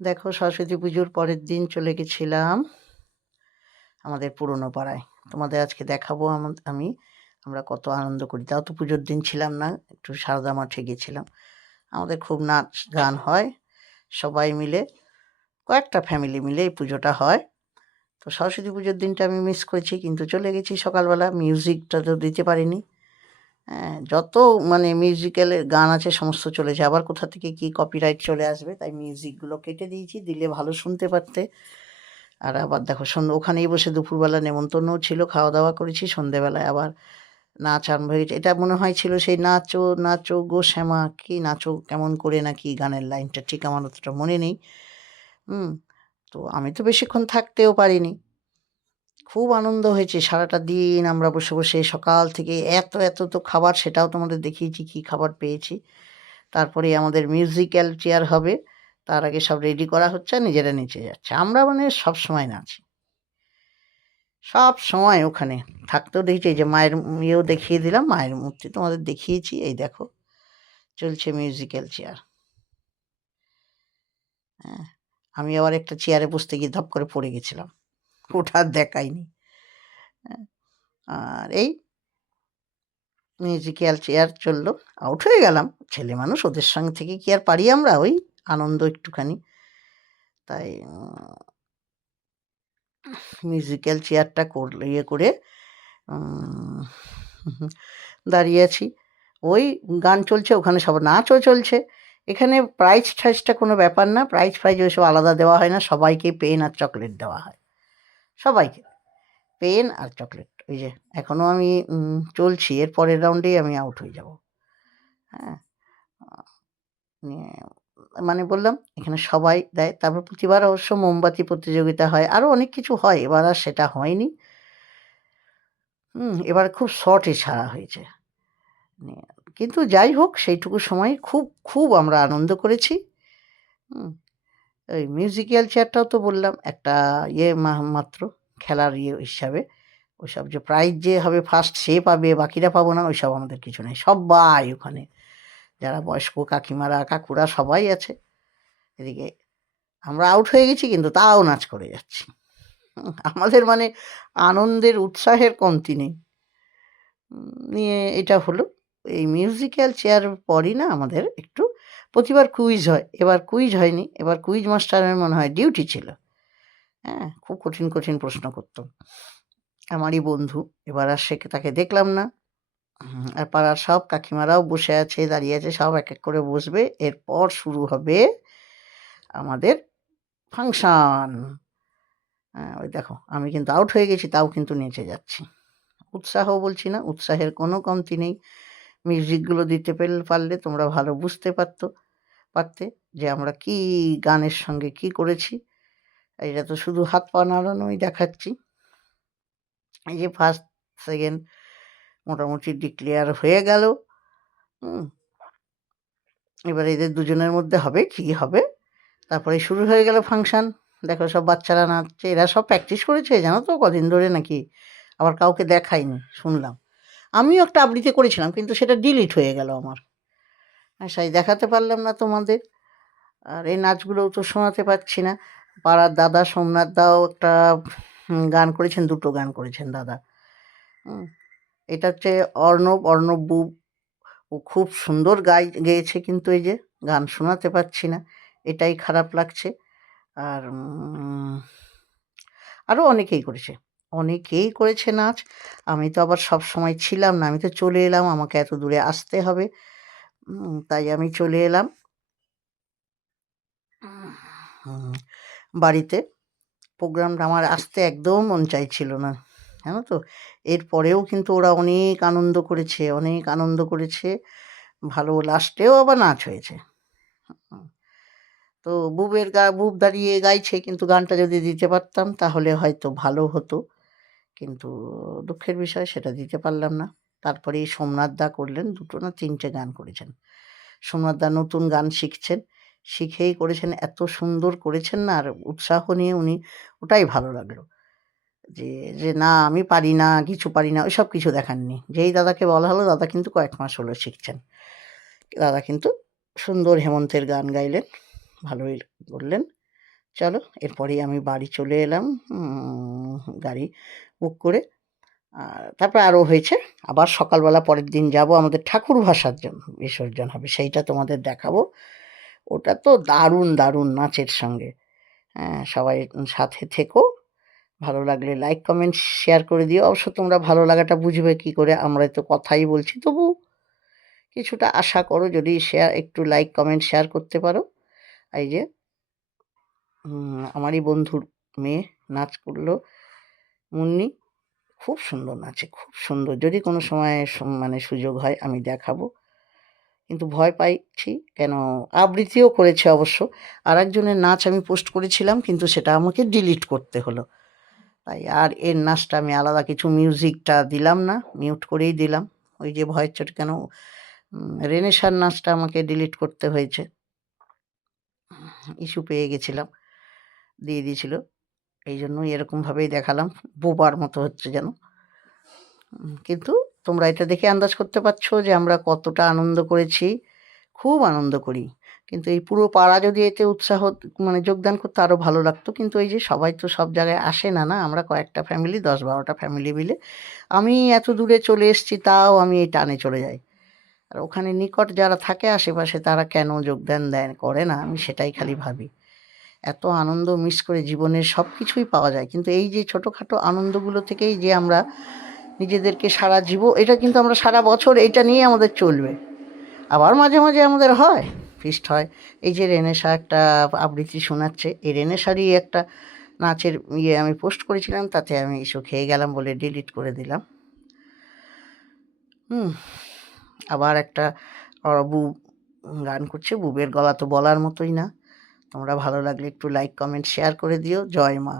দেখো সরস্বতী পুজোর পরের দিন চলে গেছিলাম আমাদের পুরনো পাড়ায়। তোমাদের আজকে দেখাবো আমরা কত আনন্দ করি। তাও তো পুজোর দিন ছিলাম না, একটু সারদা মাঠে গেছিলাম। আমাদের খুব নাচ গান হয়, সবাই মিলে, কয়েকটা ফ্যামিলি মিলে এই পুজোটা হয়। তো সরস্বতী পুজোর দিনটা আমি মিস করেছি, কিন্তু চলে গেছি সকালবেলা। মিউজিকটা তো দিতে পারিনি। হ্যাঁ, যত মানে মিউজিক্যালের গান আছে সমস্ত চলেছে। আবার কোথা থেকে কি কপিরাইট চলে আসবে, তাই মিউজিকগুলো কেটে দিয়েছি, দিলে ভালো শুনতে পারতে। আর আবার দেখো ওখানেই বসে দুপুরবেলা নেমন্তন্নও ছিল, খাওয়া দাওয়া করেছি। সন্ধেবেলায় আবার নাচ আরম্ভ হয়ে গেছে। এটা মনে হয় ছিল সেই নাচো নাচো গো শ্যামা, কি নাচো কেমন করে নাকি গানের লাইনটা ঠিক আমার অতটা মনে নেই। হুম, তো আমি তো বেশিক্ষণ থাকতেও পারিনি। খুব আনন্দ হয়েছে সারাটা দিন। আমরা বসে বসে সকাল থেকে এত এত তো খাবার, সেটাও তোমাদের দেখিয়েছি কি খাবার পেয়েছি। তারপরে আমাদের মিউজিক্যাল চেয়ার হবে, তার আগে সব রেডি করা হচ্ছে আর নিজেরা নেচে যাচ্ছে। আমরা মানে সব সময় নাচি, সব সময় ওখানে থাকতেও দেখেছি। এই যে মায়ের ইয়েও দেখিয়ে দিলাম, মায়ের মূর্তি তোমাদের দেখিয়েছি। এই দেখো চলছে মিউজিক্যাল চেয়ার। হ্যাঁ, আমি আবার একটা চেয়ারে বসতে গিয়ে ধপ করে পড়ে গেছিলাম, ওটা আর দেখাইনি। হ্যাঁ, আর এই মিউজিক্যাল চেয়ার চললো, আউট হয়ে গেলাম। ছেলে মানুষ, ওদের সঙ্গে থেকে কি আর পারি আমরা, ওই আনন্দ একটুখানি। তাই মিউজিক্যাল চেয়ারটা ইয়ে করে উম, দাঁড়িয়ে আছি। ওই গান চলছে, ওখানে সব নাচও চলছে। এখানে প্রাইজ ঠাইজটা কোনো ব্যাপার না, প্রাইজ ফাইজ ওইসব আলাদা দেওয়া হয় না, সবাইকে পেন আর চকলেট দেওয়া হয়। সবাইকে পেন আর চকলেট। ওই যে এখনও আমি চলছি, এর পরের রাউন্ডেই আমি আউট হয়ে যাব। হ্যাঁ, নিয়ে মানে বললাম এখানে সবাই দেয়। তারপর প্রতিবার অবশ্য মোমবাতি প্রতিযোগিতা হয়, আরও অনেক কিছু হয়। এবার আর সেটা হয়নি। এবার খুব শর্টে ছাড়া হয়েছে। নিয়ে কিন্তু যাই হোক, সেইটুকু সময় খুব খুব আমরা আনন্দ করেছি। হুম, ওই মিউজিক্যাল চেয়ারটাও তো বললাম একটা ইয়ে মাত্র, খেলার ইয়ে হিসাবে। ওইসব যে প্রাইজ যে হবে ফার্স্ট সে পাবে, বাকিরা পাবো না, ওইসব আমাদের কিছু নেই। সবাই ওখানে, যারা বয়স্ক কাকিমারা কাকুরা সবাই আছে। এদিকে আমরা আউট হয়ে গেছি, কিন্তু তাও নাচ করে যাচ্ছি। আমাদের মানে আনন্দের উৎসাহের কমতি নেই। নিয়ে এটা হলো এই মিউজিক্যাল চেয়ার পরই না আমাদের একটু প্রতিবার কুইজ হয়। এবার কুইজ হয়নি, এবার কুইজ মাস্টারের মনে হয় ডিউটি ছিল। হ্যাঁ, খুব কঠিন কঠিন প্রশ্ন করতো আমারই বন্ধু। এবার আর তাকে দেখলাম না। আর পাড়ার সব কাকিমারাও বসে আছে, দাঁড়িয়ে আছে, সব এক এক করে বসবে। এরপর শুরু হবে আমাদের ফাংশন। হ্যাঁ, ওই দেখো আমি কিন্তু আউট হয়ে গেছি, তাও কিন্তু নেচে যাচ্ছি। উৎসাহ বলছি না, উৎসাহের কোনো কমতি নেই। মিউজিকগুলো দিতে পারলে তোমরা ভালো বুঝতে পারতে যে আমরা কি গানের সঙ্গে কি করেছি। এটা তো শুধু হাত পা নাড়ানোই দেখাচ্ছি। এই যে ফার্স্ট সেকেন্ড মোটামুটি ডিক্লেয়ার হয়ে গেল। হুম, এবার এদের দুজনের মধ্যে হবে কি হবে। তারপরে শুরু হয়ে গেল ফাংশন। দেখো সব বাচ্চারা নাচছে, এরা সব প্র্যাকটিস করেছে জানো তো কদিন ধরে নাকি, আবার কাউকে দেখায়নি শুনলাম। আমিও একটা আবৃত্তি করেছিলাম, কিন্তু সেটা ডিলিট হয়ে গেল আমার, সেই দেখাতে পারলাম না তোমাদের। আর এই নাচগুলোও তো শোনাতে পারছি না। পাড়ার দাদা সোমনাথ দাও একটা গান করেছেন, দুটো গান করেছেন দাদা। হুম, এটা হচ্ছে অর্ণব বুব, ও খুব সুন্দর গেয়েছে, কিন্তু এই যে গান শোনাতে পারছি না, এটাই খারাপ লাগছে। আর আরও অনেকেই করেছে নাচ। আমি তো আবার সব সময় ছিলাম না, আমি তো চলে এলাম, আমাকে এত দূরে আসতে হবে। তাই আমি চলে এলাম বাড়িতে। প্রোগ্রামটা আমার আসতে একদম মন চাইছিল না, জানো তো। এরপরেও কিন্তু ওরা অনেক আনন্দ করেছে, ভালো। লাস্টেও আবার নাচ হয়েছে। তো বুব দাঁড়িয়ে গাইছে, কিন্তু গানটা যদি দিতে পারতাম তাহলে হয়তো ভালো হতো, কিন্তু দুঃখের বিষয় সেটা দিতে পারলাম না। তারপরে সোমনাথ দা করলেন, দুটো না তিনটে গান করেছেন। সোমনাথ দা নতুন গান শিখছেন, শিখেই করেছেন, এত সুন্দর করেছেন না, আর উৎসাহ নিয়ে উনি, ওটাই ভালো লাগলো। যে যে না আমি পারি না, কিছু পারি না, ওইসব কিছু দেখাননি। যেই দাদাকে বলা হলো, দাদা কিন্তু কয়েক মাস হলো শিখছেন। দাদা কিন্তু সুন্দর হেমন্তের গান গাইলেন, ভালোই বললেন। চলো এরপরেই আমি বাড়ি চলে এলাম গাড়ি বুক করে। আর তারপর আরও হয়েছে, আবার সকালবেলা পরের দিন যাব, আমাদের ঠাকুর ভাসার জন্য বিসর্জন হবে, সেইটা তোমাদের দেখাবো। ওটা তো দারুণ দারুণ নাচের সঙ্গে। হ্যাঁ, সবাই সাথে থেকো। ভালো লাগলে লাইক কমেন্ট শেয়ার করে দিও। অবশ্য তোমরা ভালো লাগাটা বুঝবে কি করে, আমরা তো কথাই বলছি, তবু কিছুটা আশা করো যদি একটু লাইক কমেন্ট শেয়ার করতে পারো। এই যে আমারই বন্ধুর মেয়ে নাচ করলো, মুন্নি, খুব সুন্দর নাচে, খুব সুন্দর। যদি কোনো সময় মানে সুযোগ হয় আমি দেখাবো, কিন্তু ভয় পাইছি কেন, আবৃত্তিও করেছে অবশ্য। আর একজনের নাচ আমি পোস্ট করেছিলাম, কিন্তু সেটা আমাকে ডিলিট করতে হলো, তাই আর এর নাচটা আমি আলাদা কিছু মিউজিকটা দিলাম না, মিউট করেই দিলাম। ওই যে ভয়ের চোটে কেন রেনেসার নাচটা আমাকে ডিলিট করতে হয়েছে, ইস্যু পেয়ে গেছিলাম, দিয়ে দিয়েছিল। এই জন্যই এরকমভাবেই দেখালাম, বোবার মতো হচ্ছে যেন। কিন্তু তোমরা এটা দেখে আন্দাজ করতে পারছো যে আমরা কতটা আনন্দ করেছি, খুব আনন্দ করি। কিন্তু এই পুরো পাড়া যদি এতে উৎসাহ মানে যোগদান করতে আরও ভালো লাগতো, কিন্তু এই যে সবাই তো সব জায়গায় আসে না, না, আমরা কয়েকটা ফ্যামিলি, 10-12টা ফ্যামিলি মিলে আমি এত দূরে চলে এসেছি, তাও আমি এই টানে চলে যাই। আর ওখানে নিকট যারা থাকে আশেপাশে তারা কেন যোগদান করে না, আমি সেটাই খালি ভাবি। এত আনন্দ মিস করে জীবনের সব কিছুই পাওয়া যায়, কিন্তু এই যে ছোটোখাটো আনন্দগুলো থেকেই যে আমরা নিজেদেরকে সারা এটা কিন্তু আমরা সারা বছর এইটা নিয়ে আমাদের চলবে। আবার মাঝে মাঝে আমাদের হয়, ফিস্ট হয়। এই যে রেনেসা একটা আবৃত্তি শোনাচ্ছে, এই রেনেসারই একটা নাচের আমি পোস্ট করেছিলাম, তাতে আমি ইস্যু খেয়ে গেলাম বলে ডিলিট করে দিলাম। আবার একটা বুব গান করছে, বুবের গলা তো বলার মতোই না। তোমরা ভালো লাগলে একটু লাইক কমেন্ট শেয়ার করে দিও। জয় মা।